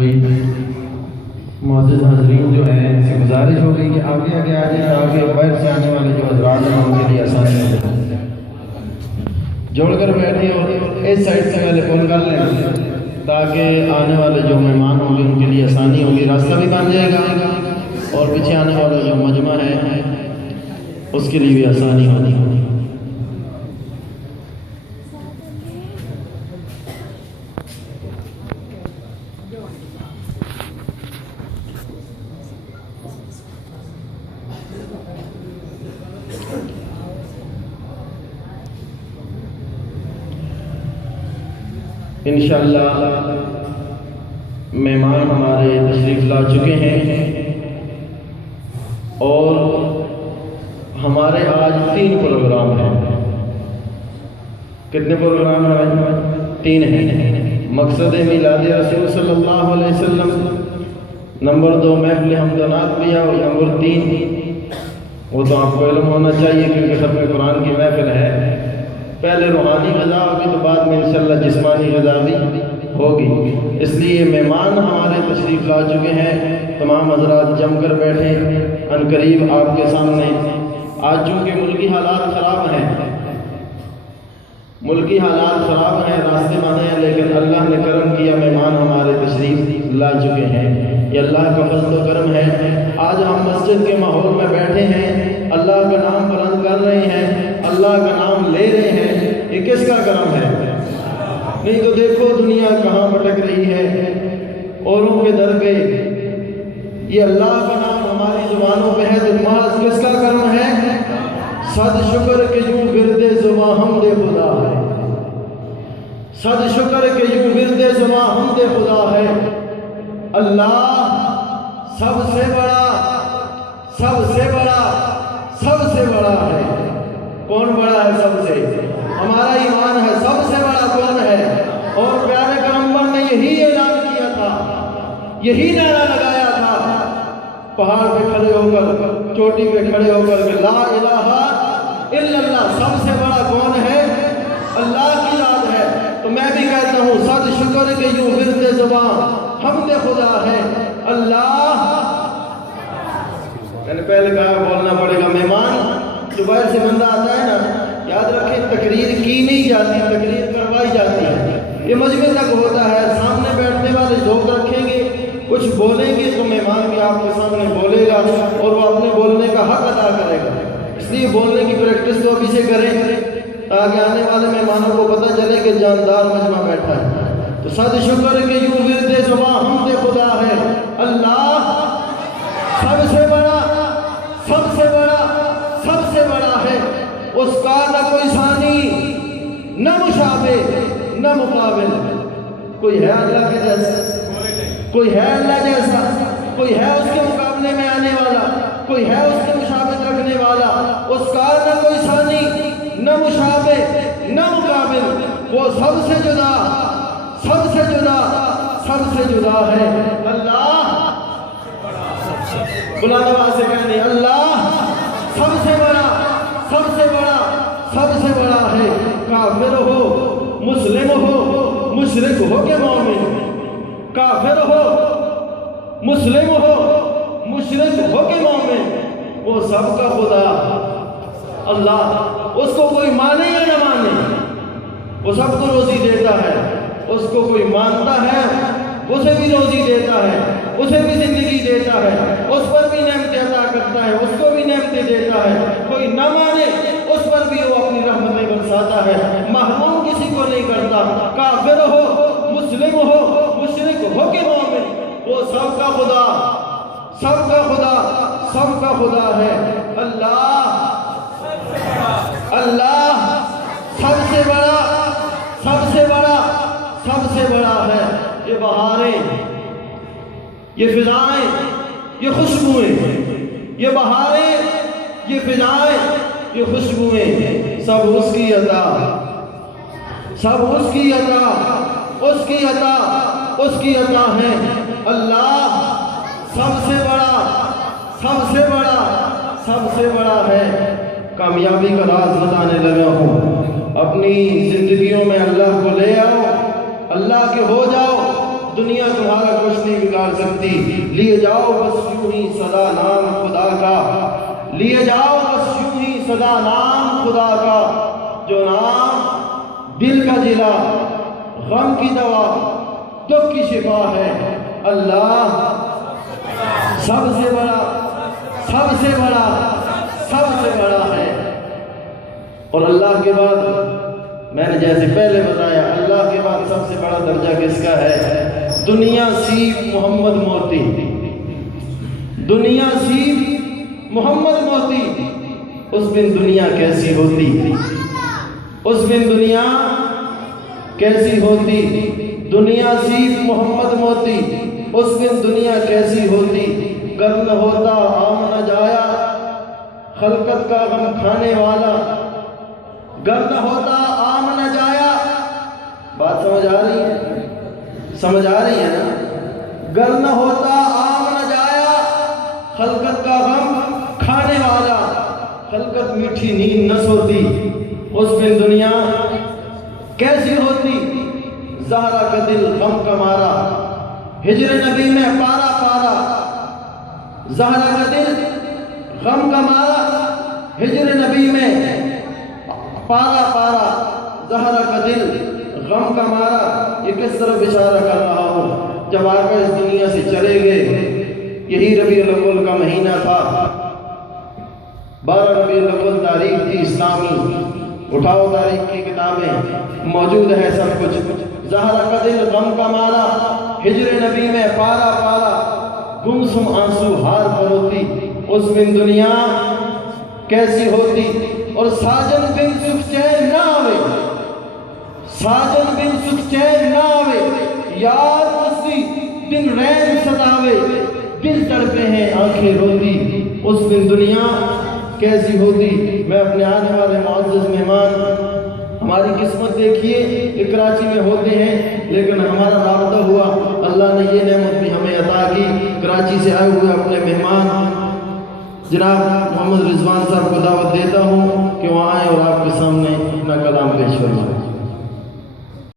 بھائی معزز حاضرین جو ہیں ان سے گزارش ہو گئی کہ آگے آگے آ جائیں، آگے باہر سے آنے والے جو حضرات ہیں ان کے لیے آسانی ہو جائے، جوڑ کر بیٹھے اور اس سائڈ سے پہلے کال کر لیں تاکہ آنے والے جو مہمان ہوں گے ان کے لیے آسانی ہوگی، راستہ بھی بن جائے گا اور پیچھے آنے والا جو مجمع ہے اس کے لیے بھی آسانی ہوگی۔ انشاءاللہ مہمان ہمارے تشریف لا چکے ہیں اور ہمارے آج 3 پروگرام ہیں۔ کتنے پروگرام ہیں؟ 3 ہیں۔ مقصد میلاد رسول صلی اللہ علیہ وسلم، نمبر 2 محفل حمد و نعت بھی ہے، اور نمبر 3 وہ تو آپ کو علم ہونا چاہیے کیونکہ ختم قرآن کی محفل ہے، پہلے روحانی غذا ہوگی تو بعد میں انشاءاللہ جسمانی غذا بھی ہوگی۔ اس لیے مہمان ہمارے تشریف لا چکے ہیں، تمام حضرات جم کر بیٹھے ان قریب آپ کے سامنے۔ آج چونکہ ملکی حالات خراب ہیں، ملکی حالات خراب ہیں، راستے بندے ہیں، لیکن اللہ نے کرم کیا، مہمان ہمارے تشریف لا چکے ہیں، یہ اللہ کا فضل و کرم ہے۔ آج ہم مسجد کے ماحول میں بیٹھے ہیں، اللہ کا نام بلند کر رہے ہیں، اللہ کا نام لے رہے ہیں، یہ کس کا کرم ہے؟ نہیں تو دیکھو دنیا کہاں بھٹک رہی ہے اوروں کے در پہ، یہ اللہ کا نام ہماری زبانوں پہ ہے تو محض کس کا کرم ہے؟ صد شکر کہ یوں ورد زباں حمد خدا ہے، صد شکر کہ یوں ورد زباں حمد خدا ہے۔ اللہ سب سے بڑا، سب سے بڑا، سب سے بڑا ہے۔ کون بڑا ہے سب سے؟ ہمارا ایمان ہے، سب سے بڑا کون ہے؟ اور پیارے پیغمبر نے یہی اعلان کیا تھا، یہی نعرہ لگایا تھا پہاڑ پہ کھڑے ہو کر، چوٹی پہ کھڑے ہو کر کہ لا الہ الا اللہ، سب سے بڑا کون ہے؟ اللہ کی ذات ہے۔ تو میں بھی کہتا ہوں صد شکر کہ یوں ورد زبان حمد خدا ہے۔ اللہ میں نے پہلے کہا بولنا پڑے گا، مہمان جو باہر سے بندہ آتا ہے نا، یاد رکھیں تقریر کی نہیں جاتی، تقریر کروائی جاتی ہے۔ یہ مجمع تک ہوتا ہے، سامنے بیٹھنے والے ذوق رکھیں گے، کچھ بولیں گے تو مہمان بھی آپ کے سامنے بولے گا اور وہ اپنے بولنے کا حق ادا کرے گا۔ اس لیے بولنے کی پریکٹس تو ابھی سے کریں تاکہ آنے والے مہمانوں کو پتہ چلے کہ جاندار مجمع بیٹھا ہے۔ تو صد شکر کہ یوں ورد زباں حمد خدا ہے۔ اللہ سب سے بڑا، سب سے بڑا، سب سے بڑا ہے، اس کا نہ کوئی ثانی، نہ مشابہ، نہ مقابل۔ کوئی ہے اللہ کے جیسا؟ کوئی ہے اللہ جیسا؟ کوئی ہے اس کے مقابلے میں آنے والا؟ کوئی ہے اس کے مشابہت رکھنے والا؟ اس کا نہ کوئی ثانی، نہ مشابہ، نہ مقابل، وہ سب سے جدا، سب سے جدا، سب سے جدا ہے۔ اللہ بلند آواز سے کہنے، اللہ سب سے بڑا، سب سے بڑا، سب سے بڑا ہے۔ کافر ہو، مسلم ہو، مشرک ہو کہ مومن، کافر ہو، مسلم ہو، مشرک ہو کہ مومن، وہ سب کا خدا اللہ، اس کو کوئی مانے یا نہ مانے، وہ سب کو روزی دیتا ہے۔ اس کو کوئی مانتا ہے اسے بھی روزی دیتا ہے، اسے بھی زندگی دیتا ہے، اس پر بھی نعمتیں عطا کرتا ہے، اس کو بھی نعمتیں دیتا ہے۔ کوئی نہ مانے اس پر بھی وہ اپنی رحمتیں برساتا ہے، محروم کسی کو نہیں کرتا۔ کافر ہو، مسلم ہو، مشرک ہو کہ مومن، وہ سب کا خدا، سب کا خدا، سب کا خدا ہے۔ اللہ، اللہ سب سے بڑا، سب سے بڑا، سب سے بڑا ہے۔ یہ بہاریں، یہ فضائیں، یہ خوشبوئیں، یہ بہاریں، یہ فضائیں، یہ خوشبوئیں، سب اس کی عطا، سب اس کی عطا، اس کی عطا، اس کی عطا ہے۔ اللہ سب سے بڑا، سب سے بڑا، سب سے بڑا ہے۔ کامیابی کا راز بتانے لگا ہوں، اپنی زندگیوں میں اللہ کو لے آؤ، اللہ کے ہو جاؤ، دنیا تمہارا کچھ نہیں بگاڑ سکتی. لیے جاؤ بس یوں ہی صدا نام خدا کا, لیے جاؤ بس یوں ہی صدا نام خدا کا, جو نام دل کا جلا, غم کی دوا, دکھ کی شفا ہے. اللہ سب سے بڑا, سب سے بڑا, سب سے بڑا ہے. اور اللہ کے بعد میں نے جیسے پہلے بتایا, اللہ کے بعد سب سے بڑا درجہ کس کا ہے؟ دنیا سیب محمد موتی, دنیا سیب محمد موتی. اس دن دنیا کیسی ہوتی, اس دن دنیا کیسی ہوتی. دنیا سیب محمد موتی, اس دن دنیا کیسی ہوتی. گر نہ ہوتا عام نہ جایا, خلقت کا غم کھانے والا. گر نہ ہوتا عام نہ جایا. بات سمجھ آ رہی ہے؟ سمجھ آ رہی ہے نا؟ گر نہ ہوتا عام نہ جایا, خلقت کا غم کھانے والا. خلقت میٹھی نیند نہ سوتی, اس دن دنیا کیسی ہوتی. زہرا کا دل غم کا مارا, ہجر نبی میں پارا پارا. زہرا کا دل غم کا مارا, ہجر نبی میں پارا پارا. زہرا کا دل غم کا مارا. یہ کس طرف اشارہ کر رہا ہوں؟ جب آقا اس دنیا سے چلے گئے, یہی ربیع الاول کا مہینہ تھا. 12 ربیع الاول تاریخ تھی اسلامی. اٹھاؤ تاریخ کی کتابیں, موجود ہے سب کچھ. زہرا کا دل غم کا مارا, ہجر نبی میں پارا پارا. گمسم آنسو ہار پر ہوتی, اس دن دنیا کیسی ہوتی. اور ساجن بن سکھ چین نہ آوے, ساجن بن سکھ چین نہ آوے. یاد اسی دن رین ستاوے, دل تڑپے ہیں آنکھیں روتی. اس دن دنیا کیسی ہوتی. میں اپنے آنے والے معزز مہمان, ہماری قسمت دیکھیے کہ کراچی میں ہوتے ہیں, لیکن ہمارا رابطہ ہوا. اللہ نے یہ نعمت بھی ہمیں عطا کی. کراچی سے آئے ہوئے اپنے مہمان جناب محمد رضوان صاحب کو دعوت دیتا ہوں کہ وہ آئیں اور آپ کے سامنے اپنا کلام پیش فرمائیں.